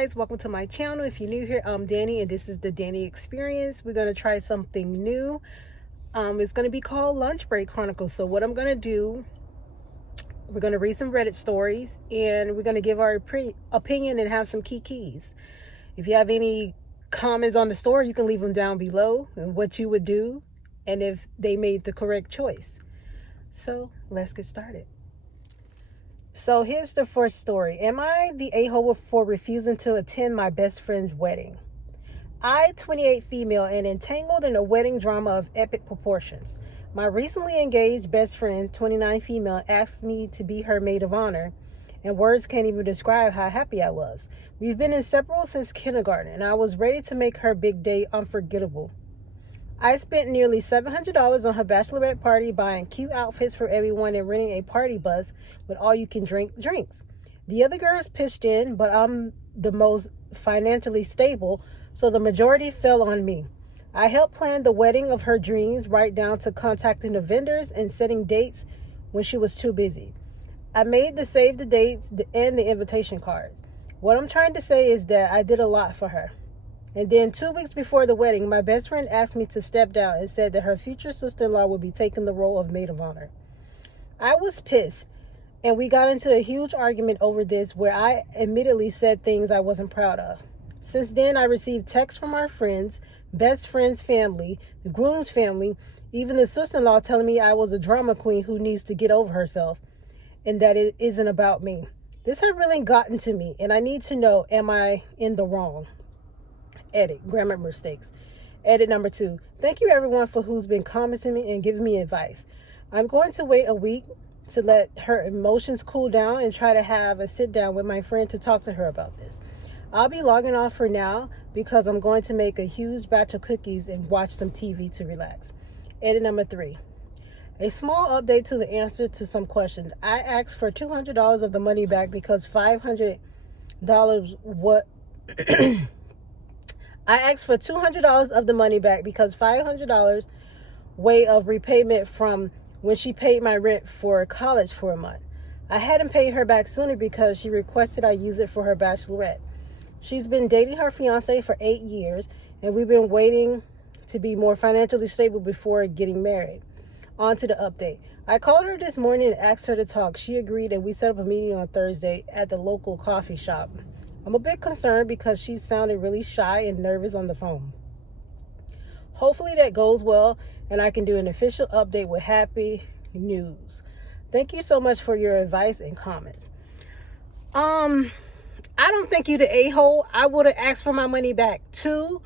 guys, welcome to my channel. If you're new here, I'm Danny and this is the Danny Experience. We're going to try something new. It's going to be called Lunch Break Chronicles. So what I'm going to do, we're going to read some Reddit stories and we're going to give our opinion and have some keys. If you have any comments on the story, you can leave them down below and what you would do and if they made the correct choice. So let's get started. So here's the first story. Am I the a-hole for refusing to attend my best friend's wedding? I, 28 female, and entangled in a wedding drama of epic proportions. My recently engaged best friend, 29 female, asked me to be her maid of honor, and words can't even describe how happy I was. We've been inseparable since kindergarten, and I was ready to make her big day unforgettable. I spent nearly $700 on her bachelorette party, buying cute outfits for everyone and renting a party bus with all-you-can-drink drinks. The other girls pitched in, but I'm the most financially stable, so the majority fell on me. I helped plan the wedding of her dreams, right down to contacting the vendors and setting dates when she was too busy. I made the save the dates and the invitation cards. What I'm trying to say is that I did a lot for her. And then 2 weeks before the wedding, my best friend asked me to step down and said that her future sister-in-law would be taking the role of maid of honor. I was pissed, and we got into a huge argument over this where I admittedly said things I wasn't proud of. Since then, I received texts from our friends, best friend's family, the groom's family, even the sister-in-law telling me I was a drama queen who needs to get over herself and that it isn't about me. This has really gotten to me, and I need to know, am I in the wrong? Edit, grammar mistakes. Edit number 2. Thank you everyone for who's been commenting me and giving me advice. I'm going to wait a week to let her emotions cool down and try to have a sit down with my friend to talk to her about this. I'll be logging off for now because I'm going to make a huge batch of cookies and watch some TV to relax. Edit number 3. A small update to the answer to some questions. I asked for $200 of the money back because $500 what I asked for $200 of the money back because $500 way of repayment from when she paid my rent for college for a month. I hadn't paid her back sooner because she requested I use it for her bachelorette. She's been dating her fiance for 8 years, and we've been waiting to be more financially stable before getting married. On to the update. I called her this morning and asked her to talk. She agreed, and we set up a meeting on Thursday at the local coffee shop. I'm a bit concerned because she sounded really shy and nervous on the phone. Hopefully that goes well and I can do an official update with happy news. Thank you so much for your advice and comments. I don't think you the a-hole. I would have asked for my money back too.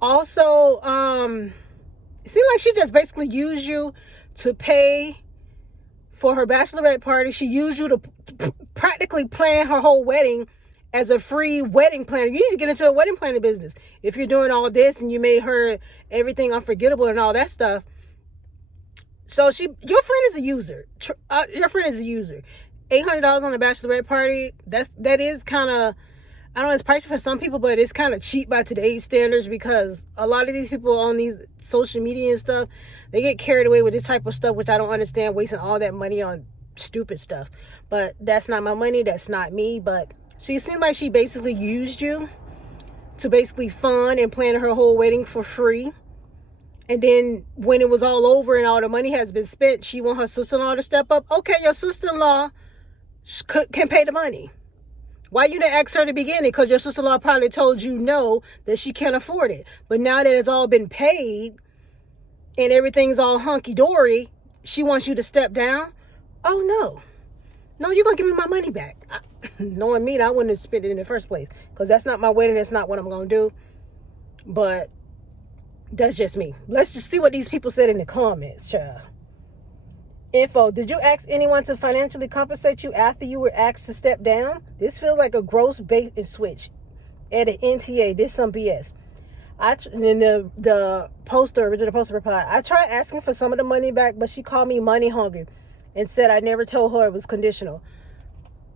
Also, it seemed like she just basically used you to pay for her bachelorette party. She used you to practically plan her whole wedding as a free wedding planner. You need to get into a wedding planning business. If you're doing all this and you made her everything unforgettable and all that stuff. So your friend is a user. Your friend is a user. $800 on a bachelorette party. That is kind of, I don't know, it's pricey for some people, but it's kind of cheap by today's standards because a lot of these people on these social media and stuff, they get carried away with this type of stuff, which I don't understand, wasting all that money on stupid stuff. But that's not my money. That's not me. But she seemed like she basically used you to basically fund and plan her whole wedding for free. And then when it was all over and all the money has been spent, she want her sister-in-law to step up. Okay, your sister-in-law can pay the money. Why you didn't ask her at the beginning? Because your sister-in-law probably told you no, that she can't afford it. But now that it's all been paid and everything's all hunky-dory, she wants you to step down? Oh, no. No, you're going to give me my money back. Knowing me, I wouldn't have spent it in the first place. Because that's not my wedding. That's not what I'm going to do. But that's just me. Let's just see what these people said in the comments, child. Info. Did you ask anyone to financially compensate you after you were asked to step down? This feels like a gross bait and switch. At an NTA. This some BS. And then the original poster replied, I tried asking for some of the money back, but she called me money hungry and said I never told her it was conditional.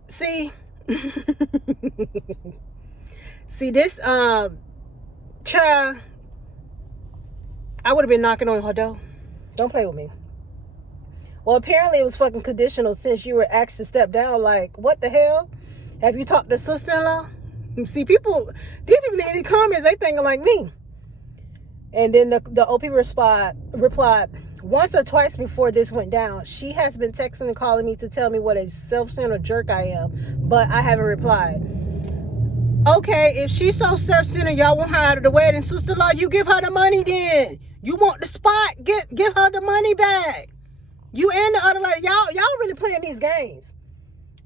See, this child, I would have been knocking on her door. Don't play with me. Well, apparently it was fucking conditional since you were asked to step down. Like, what the hell? Have you talked to sister-in-law? See, these people in the comments, they thinking like me. And then the OP replied, once or twice before this went down, she has been texting and calling me to tell me what a self-centered jerk I am, but I haven't replied. Okay, if she's so self-centered, y'all want her out of the wedding, sister-in-law, you give her the money then. You want the spot, give her the money back. You and the other lady, y'all really playing these games.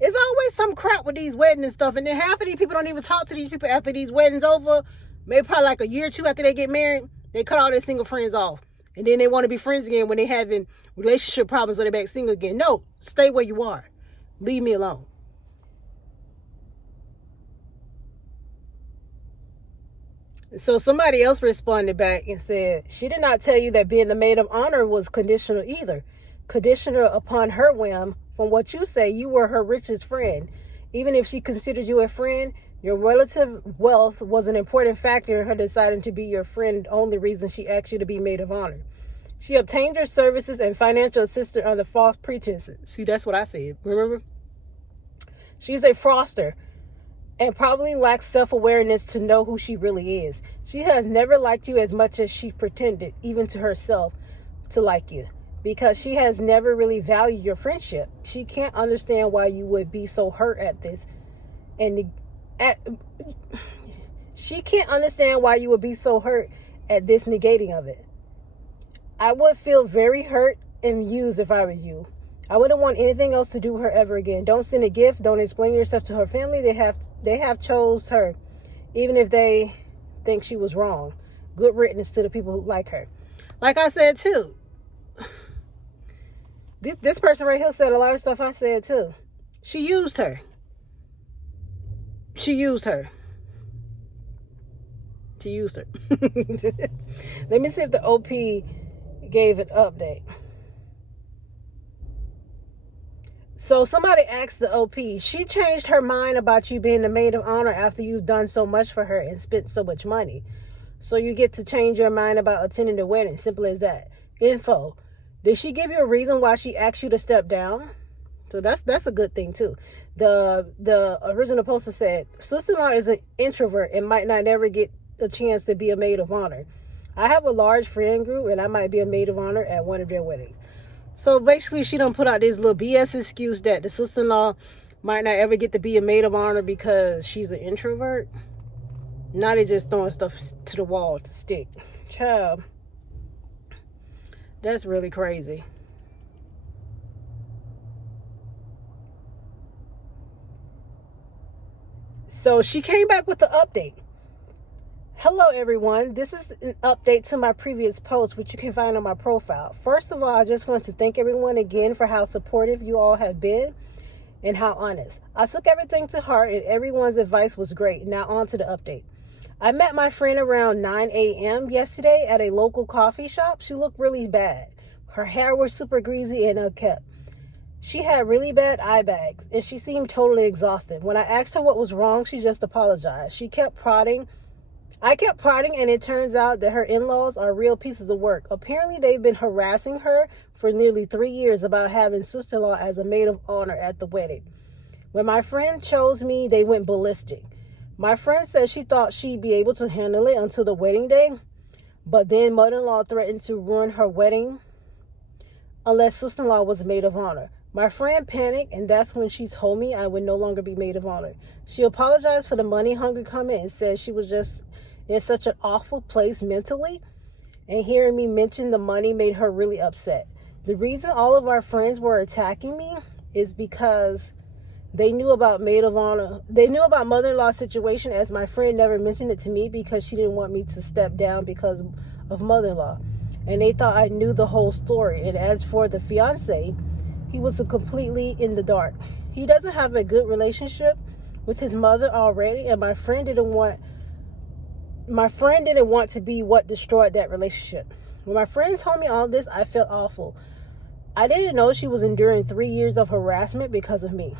It's always some crap with these weddings and stuff, and then half of these people don't even talk to these people after these weddings over. Maybe probably like a year or two after they get married, they cut all their single friends off. And then they want to be friends again when they having relationship problems or they're back single again. No, stay where you are. Leave me alone. So somebody else responded back and said, she did not tell you that being the maid of honor was conditional either. Conditional upon her whim. From what you say, you were her richest friend. Even if she considered you a friend, your relative wealth was an important factor in her deciding to be your friend, only reason she asked you to be maid of honor. She obtained your services and financial assistance under false pretenses. See, that's what I said. Remember? She's a fraudster and probably lacks self-awareness to know who she really is. She has never liked you as much as she pretended, even to herself, to like you. Because she has never really valued your friendship. She can't understand why you would be so hurt at this. She can't understand why you would be so hurt at this negating of it. I would feel very hurt and used if I were you. I wouldn't want anything else to do with her ever again. Don't send a gift. Don't explain yourself to her family. They have chose her, even if they think she was wrong. Good riddance to the people who like her. Like I said too. This person right here said a lot of stuff I said too. She used her. She used her. Let me see if the OP gave an update. So somebody asked the OP, she changed her mind about you being the maid of honor after you've done so much for her and spent so much money. So you get to change your mind about attending the wedding. Simple as that. Info. Did she give you a reason why she asked you to step down? So that's a good thing too. The original poster said, sister-in-law is an introvert and might not ever get a chance to be a maid of honor. I have a large friend group and I might be a maid of honor at one of their weddings. So basically she done put out this little BS excuse that the sister-in-law might not ever get to be a maid of honor because she's an introvert. Now they just throwing stuff to the wall to stick. Child. That's really crazy. So she came back with the update. Hello everyone, this is an update to my previous post, which you can find on my profile. First of all, I just want to thank everyone again for how supportive you all have been and how honest. I took everything to heart and everyone's advice was great. Now on to the update. I met my friend around 9 a.m. yesterday at a local coffee shop. She looked really bad. Her hair was super greasy and unkempt. She had really bad eye bags and she seemed totally exhausted. When I asked her what was wrong, she just apologized. I kept prodding and it turns out that her in-laws are real pieces of work. Apparently they've been harassing her for nearly 3 years about having sister-in-law as a maid of honor at the wedding. When my friend chose me, they went ballistic. My friend said she thought she'd be able to handle it until the wedding day, but then mother-in-law threatened to ruin her wedding unless sister-in-law was maid of honor. My friend panicked, and that's when she told me I would no longer be maid of honor. She apologized for the money-hungry comment and said she was just in such an awful place mentally, and hearing me mention the money made her really upset. The reason all of our friends were attacking me is because they knew about maid of honor. They knew about mother-in-law's situation, as my friend never mentioned it to me because she didn't want me to step down because of mother-in-law. And they thought I knew the whole story. And as for the fiance, he was completely in the dark. He doesn't have a good relationship with his mother already, and my friend didn't want to be what destroyed that relationship. When my friend told me all this, I felt awful. I didn't know she was enduring 3 years of harassment because of me.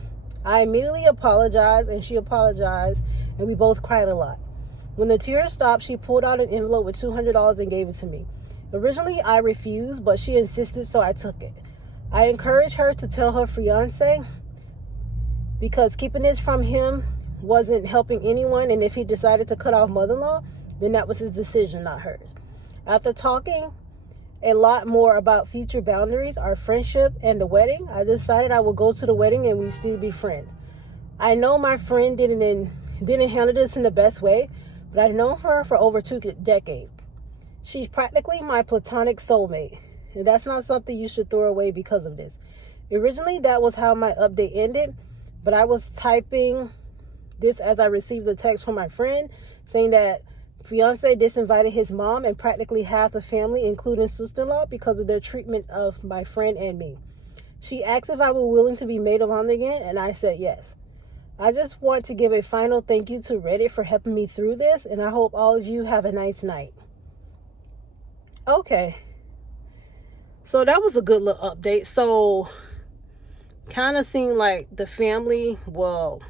I immediately apologized, and she apologized, and we both cried a lot. When the tears stopped, she pulled out an envelope with $200 and gave it to me. Originally, I refused, but she insisted, so I took it. I encouraged her to tell her fiance because keeping this from him wasn't helping anyone, and if he decided to cut off mother-in-law, then that was his decision, not hers. After talking a lot more about future boundaries, our friendship, and the wedding, I decided I would go to the wedding and we still be friends. I know my friend didn't handle this in the best way, but I've known her for over 2 decades. She's practically my platonic soulmate, and that's not something you should throw away because of this. Originally, that was how my update ended, but I was typing this as I received a text from my friend saying that fiance disinvited his mom and practically half the family, including sister-in-law, because of their treatment of my friend and me. She asked if I were willing to be maid of honor again, and I said yes. I just want to give a final thank you to Reddit for helping me through this, and I hope all of you have a nice night. Okay. So that was a good little update. So kind of seemed like the family, well,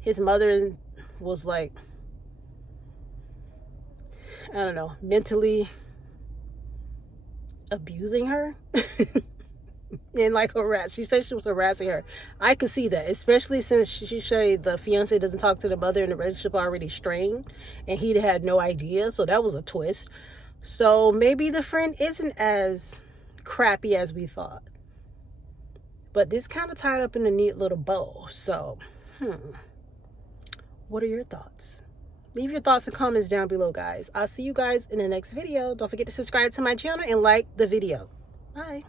his mother was like, I don't know, mentally abusing her. And like she said she was harassing her. I could see that, especially since she said the fiance doesn't talk to the mother and the relationship already strained, and he had no idea. So that was a twist. So maybe the friend isn't as crappy as we thought, but this kind of tied up in a neat little bow. So what are your thoughts? Leave your thoughts and comments down below, guys. I'll see you guys in the next video. Don't forget to subscribe to my channel and like the video. Bye.